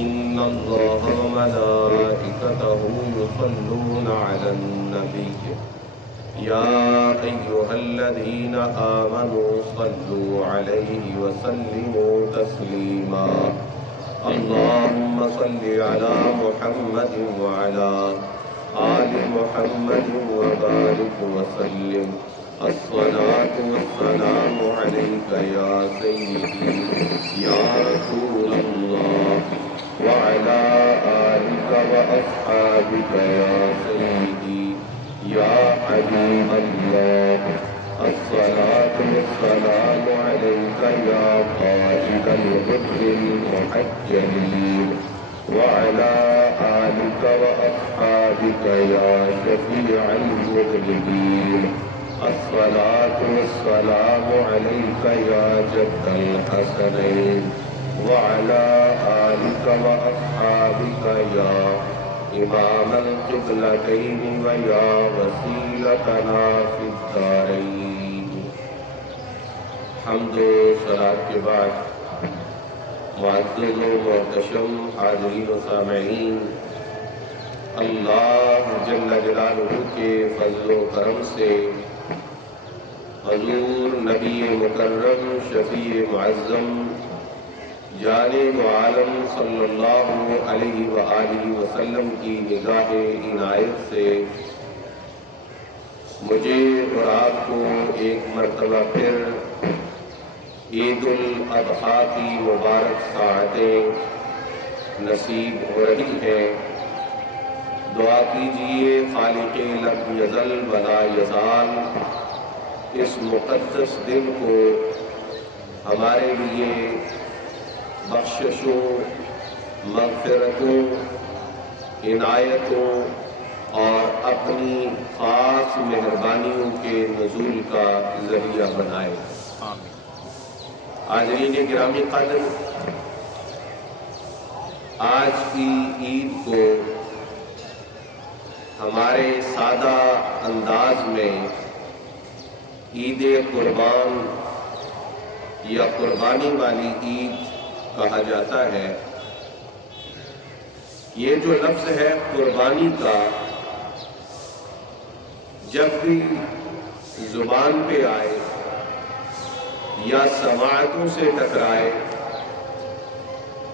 إن الله وملائكته يصلون على النبي يا أيها الذين آمنوا صلوا عليه وسلموا تسليما اللهم صل على محمد وعلى آل محمد وبارك وسلم الصلاة والسلام عليك يا سيدي يا رسول الله وعلى آلك وأصحابك يا سيدي يا حبيب الله الصلاة والسلام عليك يا قائد الغر المحجلين وعلى آلك وأصحابك يا شفيع المذنبين الصلاة والسلام عليك يا جد الحسنين وعلى آلك وأصحابك يا إمام القبلتين ويا وسيلتنا في الدارين حمد و صلاة کے بعد معزز و محتشم حاضرین و سامعین، اللہ جل جلالہ کے فضل و کرم سے حضور نبی مکرم شفیع معظم جانب عالم صلی اللہ علیہ وآلہ وسلم کی نگاہ عنایت سے مجھے اور آپ کو ایک مرتبہ پھر عید الاضحیٰ کی مبارک ساعتیں نصیب ہو رہی ہیں۔ دعا کیجئے خالق لم یزل ولا یزال اس مقدس دن کو ہمارے لیے بخششوں، مغفرتوں، عنایتوں اور اپنی خاص مہربانیوں کے نزول کا ذریعہ بنائے۔ حاضرین گرامی قدر، آج کی عید کو ہمارے سادہ انداز میں عید قربان یا قربانی والی عید کہا جاتا ہے۔ یہ جو لفظ ہے قربانی کا، جب بھی زبان پہ آئے یا سماعتوں سے ٹکرائے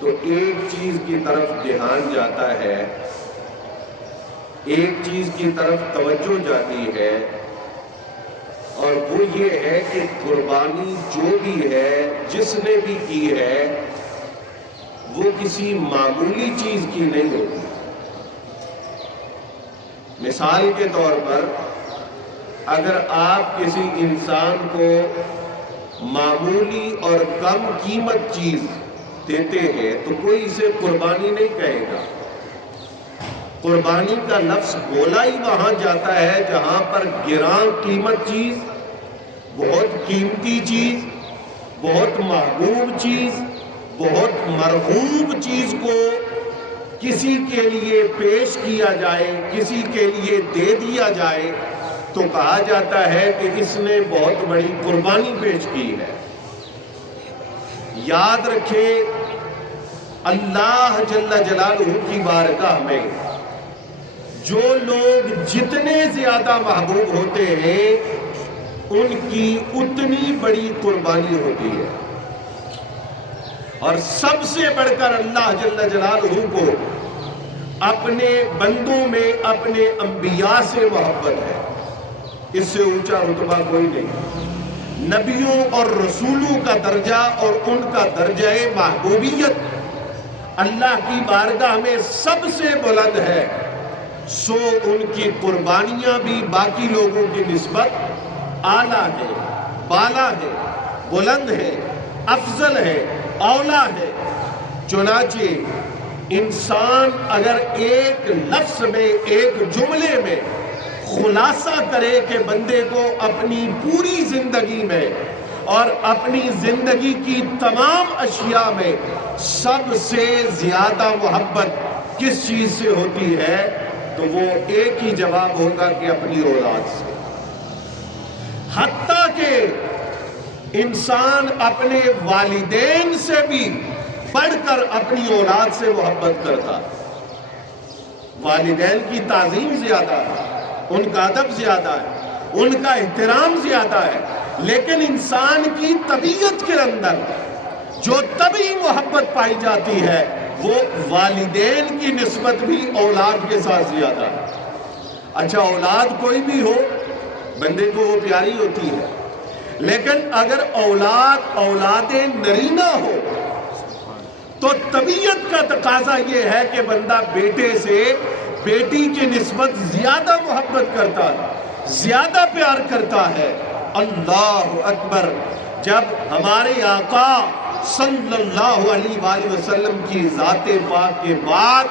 تو ایک چیز کی طرف دھیان جاتا ہے، ایک چیز کی طرف توجہ جاتی ہے، اور وہ یہ ہے کہ قربانی جو بھی ہے، جس نے بھی کی ہے، وہ کسی معمولی چیز کی نہیں ہوتی۔ مثال کے طور پر اگر آپ کسی انسان کو معمولی اور کم قیمت چیز دیتے ہیں تو کوئی اسے قربانی نہیں کہے گا۔ قربانی کا لفظ بولا ہی وہاں جاتا ہے جہاں پر گراں قیمت چیز، بہت قیمتی چیز، بہت محبوب چیز، بہت مرغوب چیز کو کسی کے لیے پیش کیا جائے، کسی کے لیے دے دیا جائے تو کہا جاتا ہے کہ اس نے بہت بڑی قربانی پیش کی ہے۔ یاد رکھیں، اللہ جل جلالہ کی بارگاہ میں جو لوگ جتنے زیادہ محبوب ہوتے ہیں ان کی اتنی بڑی قربانی ہوتی ہے، اور سب سے بڑھ کر اللہ جل جلالہ کو اپنے بندوں میں اپنے انبیاء سے محبت ہے۔ اس سے اونچا رتبہ کوئی نہیں۔ نبیوں اور رسولوں کا درجہ اور ان کا درجہ محبوبیت اللہ کی بارگاہ میں سب سے بلند ہے، سو ان کی قربانیاں بھی باقی لوگوں کی نسبت اعلیٰ ہے، بالا ہے، بلند ہے، افضل ہے، اولا ہے۔ چنانچہ انسان اگر ایک لفظ میں، ایک جملے میں خلاصہ کرے کہ بندے کو اپنی پوری زندگی میں اور اپنی زندگی کی تمام اشیاء میں سب سے زیادہ محبت کس چیز سے ہوتی ہے تو وہ ایک ہی جواب ہوگا کہ اپنی اولاد سے۔ حتیٰ کہ انسان اپنے والدین سے بھی بڑھ کر اپنی اولاد سے محبت کرتا ہے۔ والدین کی تعظیم زیادہ ہے، ان کا ادب زیادہ ہے، ان کا احترام زیادہ ہے، لیکن انسان کی طبیعت کے اندر جو طبعی محبت پائی جاتی ہے وہ والدین کی نسبت بھی اولاد کے ساتھ زیادہ ہے۔ اچھا، اولاد کوئی بھی ہو بندے کو وہ پیاری ہوتی ہے، لیکن اگر اولاد نرینہ ہو تو طبیعت کا تقاضا یہ ہے کہ بندہ بیٹے سے بیٹی کی نسبت زیادہ محبت کرتا ہے، زیادہ پیار کرتا ہے۔ اللہ اکبر! جب ہمارے آقا صلی اللہ علیہ وآلہ وسلم کی ذات پاک کے بعد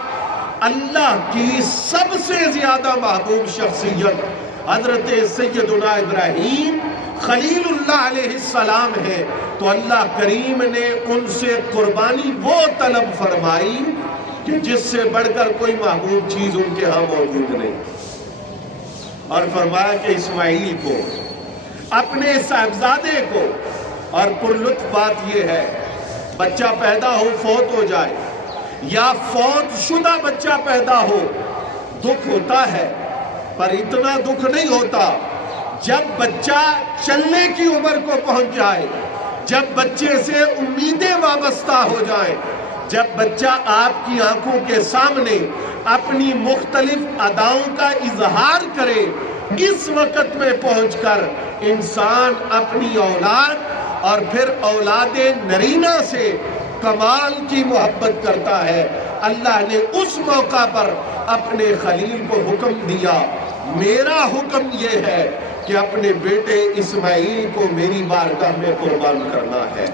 اللہ کی سب سے زیادہ محبوب شخصیت حضرت سیدنا ابراہیم خلیل اللہ علیہ السلام ہے، تو اللہ کریم نے ان سے قربانی وہ طلب فرمائی کہ جس سے بڑھ کر کوئی محبوب چیز ان کے ہاں موجود نہیں، اور فرمایا کہ اسماعیل کو، اپنے صاحبزادے کو، اور پرلطف بات یہ ہے بچہ پیدا ہو فوت ہو جائے یا فوت شدہ بچہ پیدا ہو، دکھ ہوتا ہے، پر اتنا دکھ نہیں ہوتا جب بچہ چلنے کی عمر کو پہنچ جائے، جب بچے سے امیدیں وابستہ ہو جائیں، جب بچہ آپ کی آنکھوں کے سامنے اپنی مختلف اداؤں کا اظہار کرے، اس وقت میں پہنچ کر انسان اپنی اولاد اور پھر اولاد نرینہ سے کمال کی محبت کرتا ہے۔ اللہ نے اس موقع پر اپنے خلیل کو حکم دیا، میرا حکم یہ ہے کہ اپنے بیٹے اسماعیل کو میری بارگاہ میں قربان کرنا ہے۔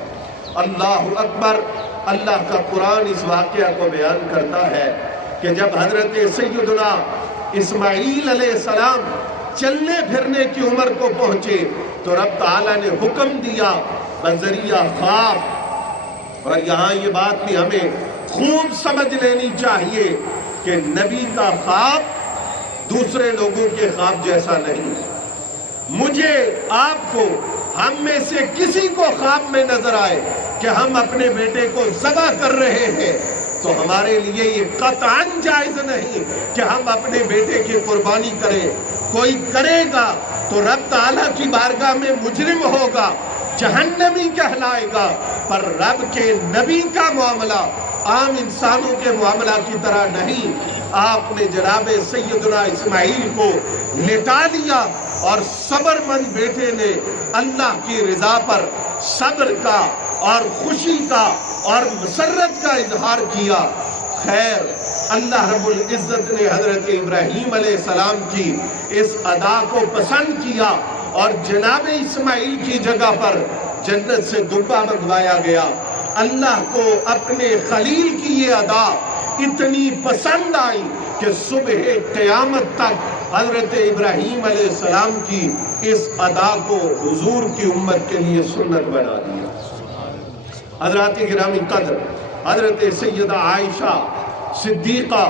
اللہ اکبر! اللہ کا قرآن اس واقعہ کو بیان کرتا ہے کہ جب حضرت سیدنا اسماعیل علیہ السلام چلنے پھرنے کی عمر کو پہنچے تو رب تعالیٰ نے حکم دیا بذریعہ خواب، اور یہاں یہ بات بھی ہمیں خوب سمجھ لینی چاہیے کہ نبی کا خواب دوسرے لوگوں کے خواب جیسا نہیں۔ مجھے، آپ کو، ہم میں سے کسی کو خواب میں نظر آئے کہ ہم اپنے بیٹے کو ذبح کر رہے ہیں تو ہمارے لیے یہ قطعاً جائز نہیں کہ ہم اپنے بیٹے کی قربانی کریں۔ کوئی کرے گا تو رب تعالیٰ کی بارگاہ میں مجرم ہوگا، جہنمی کہلائے گا، پر رب کے نبی کا معاملہ عام انسانوں کے معاملہ کی طرح نہیں۔ آپ نے جناب سیدنا اسماعیل کو لٹا دیا اور صبر مند بیٹے نے اللہ کی رضا پر صبر کا اور خوشی کا اور مسرت کا اظہار کیا۔ خیر، اللہ رب العزت نے حضرت ابراہیم علیہ السلام کی اس ادا کو پسند کیا اور جناب اسماعیل کی جگہ پر جنت سے دبا منگوایا گیا۔ اللہ کو اپنے خلیل کی یہ ادا اتنی پسند آئی کہ صبح قیامت تک حضرت ابراہیم علیہ السلام کی اس ادا کو حضور کی امت کے لیے سنت بنا دیا۔ حضرات گرامی قدر، حضرت سیدہ عائشہ صدیقہ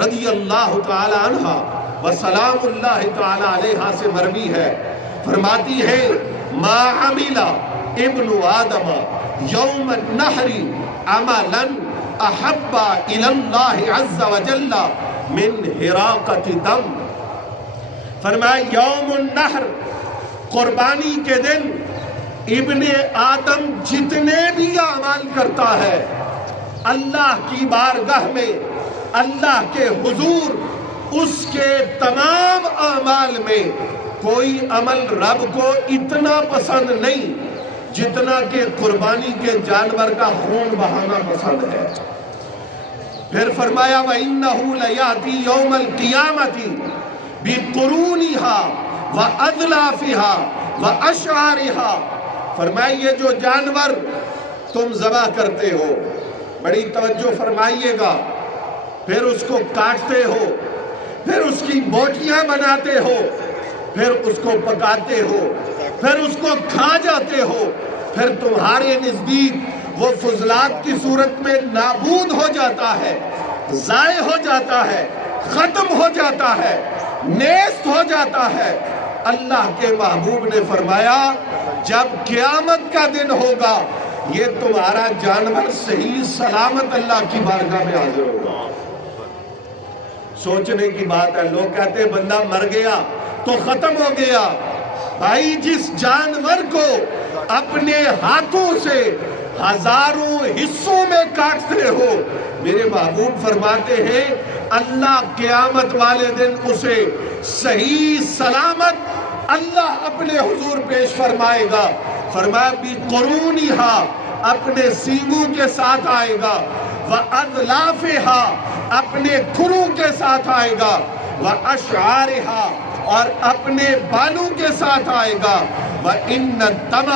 رضی اللہ تعالی عنہ وسلام اللہ تعالی علیہ سے مروی ہے، فرماتی ہے ما عمل ابن آدم یوم النحر عملا احب الی اللہ عز وجل من حراقۃ دم۔ فرمایا یوم النحر، قربانی کے دن، ابن آدم جتنے بھی اعمال کرتا ہے اللہ کی بارگاہ میں، اللہ کے حضور، اس کے تمام اعمال میں کوئی عمل رب کو اتنا پسند نہیں جتنا کہ قربانی کے جانور کا خون بہانا پسند ہے۔ پھر فرمایا وَإِنَّهُ لَيَأْتِي يَوْمَ الْقِيَامَةِ بِقُرُونِهَا وَأَذْلَافِهَا وَأَشْعَارِهَا۔ فرمایا یہ جو جانور تم ذبح کرتے ہو، بڑی توجہ فرمائیے گا، پھر اس کو کاٹتے ہو، پھر اس کی بوٹیاں بناتے ہو، پھر اس کو پکاتے ہو، پھر اس کو کھا جاتے ہو، پھر تمہارے نزدیک وہ فضلات کی صورت میں نابود ہو جاتا ہے، ضائع ہو جاتا ہے، ختم ہو جاتا ہے، نیست ہو جاتا ہے۔ اللہ کے محبوب نے فرمایا جب قیامت کا دن ہوگا یہ تمہارا جانور صحیح سلامت اللہ کی بارگاہ میں حاضر ہوگا۔ سوچنے کی بات ہے، لوگ کہتے ہیں بندہ مر گیا تو ختم ہو گیا۔ بھائی جس جانور کو اپنے ہاتھوں سے ہزاروں حصوں میں کاٹتے ہو، میرے محبوب فرماتے ہیں اللہ قیامت والے دن اسے صحیح سلامت اللہ اپنے حضور پیش فرمائے گا۔ فرمایا بھی قرونہا اپنے سینگوں کے ساتھ آئے گا، وَأَذْلَافِهَا اپنے کھروں کے ساتھ آئے گا، وَأَشْعَارِهَا اور اپنے بالوں کے ساتھ آئے گا، وَإِنَّ الدَّمَ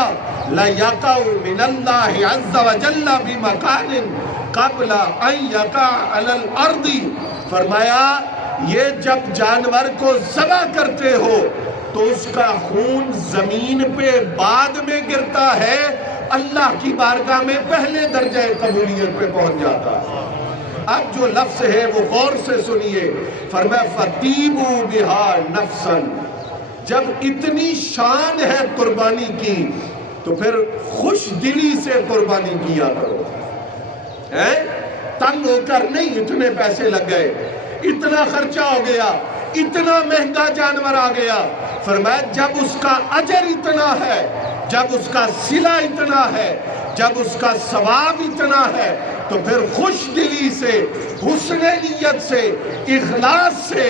لَيَقَعُ مِنَ اللَّهِ عَزَّ وَجَلَّ بِمَكَانٍ قَبْلَ أَن يَقَعَ عَلَى الْأَرْضِ۔ فرمایا یہ جب جانور کو ذبح کرتے ہو تو اس کا خون زمین پہ بعد میں گرتا ہے، اللہ کی بارگاہ میں پہلے درجہ قبولیت پہ پہنچ جاتا ہے۔ اب جو لفظ ہے وہ غور سے سنیے، فرمایا فَطِيبُوا بِهَا نَفْسًا، جب اتنی شان ہے قربانی کی تو پھر خوش دلی سے قربانی کیا کرو، تنگ ہو کر نہیں۔ اتنے پیسے لگ گئے، اتنا خرچہ ہو گیا، اتنا مہنگا جانور آ گیا، فرمایا جب اس کا اجر اتنا ہے، جب اس کا صلہ اتنا ہے، جب اس کا ثواب اتنا ہے تو پھر خوش دلی سے، حسن نیت سے، اخلاص سے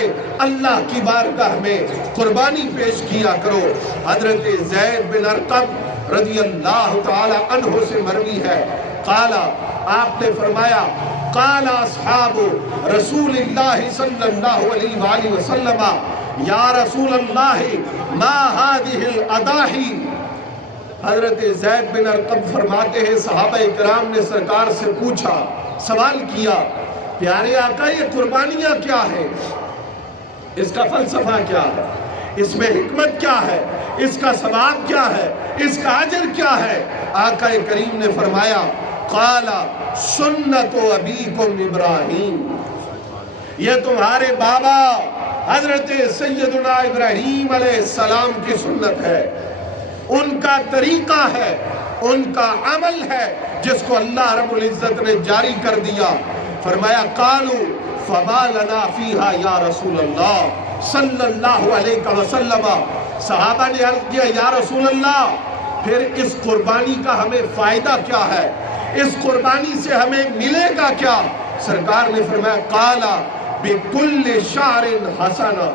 اللہ کی بارگاہ میں قربانی پیش کیا کرو۔ حضرت زید بن ارقم رضی اللہ تعالی عنہ سے مروی ہے، قال آپ نے فرمایا قال اصحاب رسول اللہ صلی اللہ علیہ وآلہ وسلم یا رسول اللہ ما هذه الاضاحی۔ حضرت زید بن ارقم فرماتے ہیں صحابہ اکرام نے سرکار سے پوچھا، سوال کیا، پیارے آقا یہ قربانیاں کیا ہے، اس کا فلسفہ کیا ہے، اس میں حکمت کیا ہے، اس کا ثواب کیا ہے، اس کا اجر کیا ہے؟ آقا کریم نے فرمایا قال سنت ابیکم ابراہیم، یہ تمہارے بابا حضرت سیدنا ابراہیم علیہ السلام کی سنت ہے، ان کا طریقہ ہے، ان کا عمل ہے جس کو اللہ رب العزت نے جاری کر دیا۔ فرمایا قالوا فما لنا فیہا یا رسول اللہ صلی اللہ علیہ وسلم، صحابہ نے عرض کیا یا رسول اللہ پھر اس قربانی کا ہمیں فائدہ کیا ہے، اس قربانی سے ہمیں ملے گا کیا؟ سرکار نے فرمایا قال بِكُلِّ شَعْرٍ حَسَنَةٍ،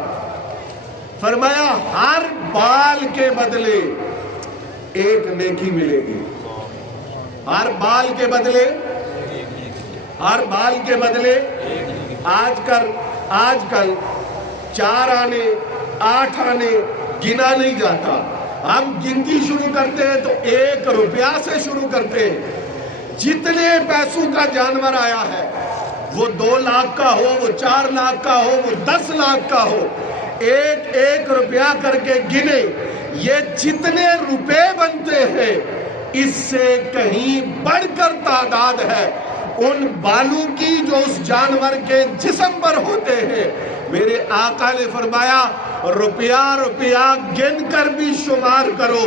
فرمایا ہر بال کے بدلے ایک نیکی ملے گی، ہر بال کے بدلے، ہر بال کے بدلے۔ آج کل 4 آنے 8 آنے گنا نہیں جاتا، ہم گنتی شروع کرتے ہیں تو 1 روپیہ سے شروع کرتے ہیں۔ جتنے پیسوں کا جانور آیا ہے، وہ 2 لاکھ کا ہو، وہ 4 لاکھ کا ہو، وہ 10 لاکھ کا ہو، 1 روپیہ کر کے گنے، یہ جتنے روپے بنتے ہیں اس سے کہیں بڑھ کر تعداد ہے ان بالوں کی جو اس جانور کے جسم پر ہوتے ہیں۔ میرے آقا نے فرمایا روپیہ روپیہ گن کر بھی شمار کرو،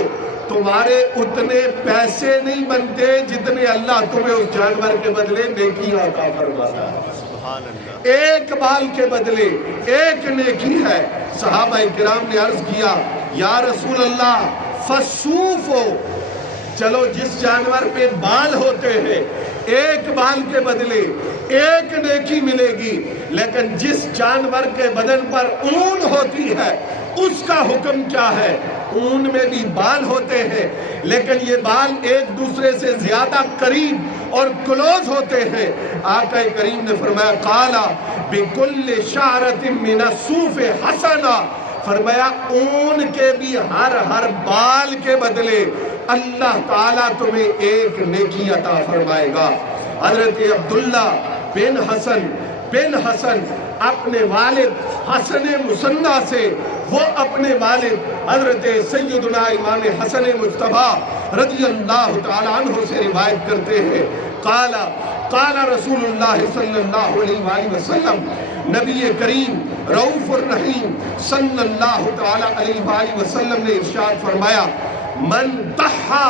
تمہارے اتنے پیسے نہیں بنتے جتنے اللہ تمہیں اس جانور کے بدلے نیکی عطا فرماتا ہے۔ ایک بال کے بدلے ایک نیکی ہے۔ صحابہ کرام نے عرض کیا یا رسول اللہ فصوفو، چلو جس جانور پہ بال ہوتے ہیں ایک بال کے بدلے ایک نیکی ملے گی، لیکن جس جانور کے بدن پر اون ہوتی ہے اس کا حکم کیا ہے؟ اون میں بھی بال ہوتے ہیں لیکن یہ بال ایک دوسرے سے زیادہ قریب اور کلوز ہوتے ہیں۔ آقا کریم نے فرمایا قالا بِكُلِّ شَعْرَةٍ مِّنَ الصُّوفِ حَسَنًا، فرمایا اون کے بھی ہر بال کے بدلے اللہ تعالیٰ تمہیں ایک نیکی عطا فرمائے گا۔ حضرت عبداللہ بن حسن اپنے والد حسن مصنع سے، وہ اپنے والد حضرت سیدنا امام حسن مجتبیٰ رضی اللہ تعالیٰ عنہ سے روایت کرتے ہیں قال رسول اللہ صلی اللہ علیہ وآلہ وسلم، نبی کریم رؤوف الرحیم صلی اللہ تعالیٰ علیہ وآلہ وسلم نے ارشاد فرمایا من ضحی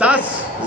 10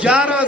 11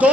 2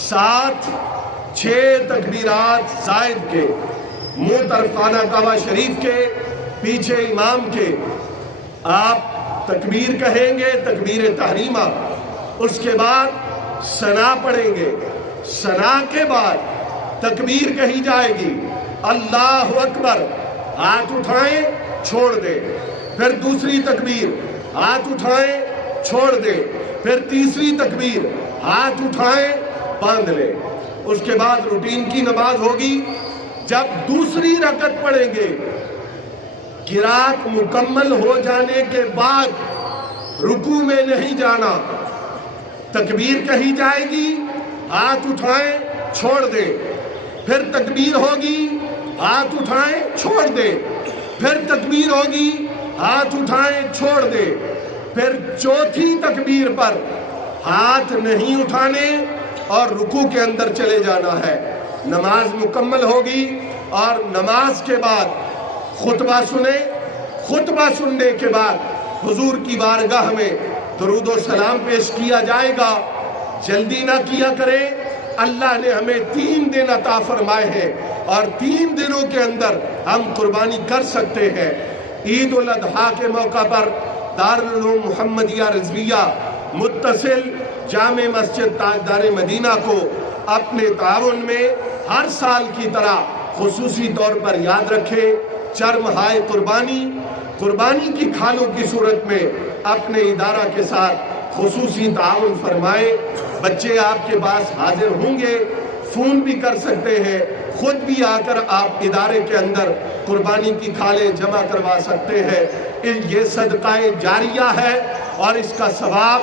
7 6 تکبیرات زائد کے، منہ طرف خانہ کعبہ شریف کے، پیچھے امام کے آپ تکبیر کہیں گے، تکبیر تحریمہ، اس کے بعد ثنا پڑھیں گے، ثنا کے بعد تکبیر کہی جائے گی، اللہ اکبر، ہاتھ اٹھائیں چھوڑ دیں، پھر دوسری تکبیر، ہاتھ اٹھائیں چھوڑ دیں، پھر تیسری تکبیر، ہاتھ اٹھائیں باندھ لیں۔ اس کے بعد روٹین کی نماز ہوگی۔ جب دوسری رکعت پڑھیں گے، قرات مکمل ہو جانے کے بعد رکوع میں نہیں جانا، تکبیر کہی جائے گی، ہاتھ اٹھائیں چھوڑ دیں، پھر تکبیر ہوگی، ہاتھ اٹھائیں چھوڑ دیں، پھر تکبیر ہوگی، ہاتھ اٹھائیں چھوڑ دیں، پھر چوتھی تکبیر پر ہاتھ نہیں اٹھانے اور رکوع کے اندر چلے جانا ہے۔ نماز مکمل ہوگی اور نماز کے بعد خطبہ سنیں، خطبہ سننے کے بعد حضور کی بارگاہ میں درود و سلام پیش کیا جائے گا۔ جلدی نہ کیا کریں، اللہ نے ہمیں 3 دن عطا فرمائے ہیں اور 3 دنوں کے اندر ہم قربانی کر سکتے ہیں۔ عید الاضحیٰ کے موقع پر دارالعلوم محمدیہ رضویہ متصل جامع مسجد تاجدار مدینہ کو اپنے تعاون میں ہر سال کی طرح خصوصی طور پر یاد رکھے، چرمہائے قربانی کی کھالوں کی صورت میں اپنے ادارہ کے ساتھ خصوصی تعاون فرمائے۔ بچے آپ کے پاس حاضر ہوں گے، فون بھی کر سکتے ہیں، خود بھی آ کر آپ ادارے کے اندر قربانی کی کھالیں جمع کروا سکتے ہیں۔ یہ صدقہ جاریہ ہے اور اس کا ثواب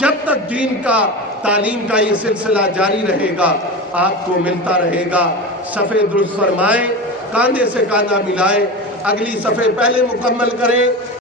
جب تک دین کا تعلیم کا یہ سلسلہ جاری رہے گا آپ کو ملتا رہے گا۔ صفے درست فرمائیں، کاندھے سے کاندھا ملائیں، اگلی صفے پہلے مکمل کریں،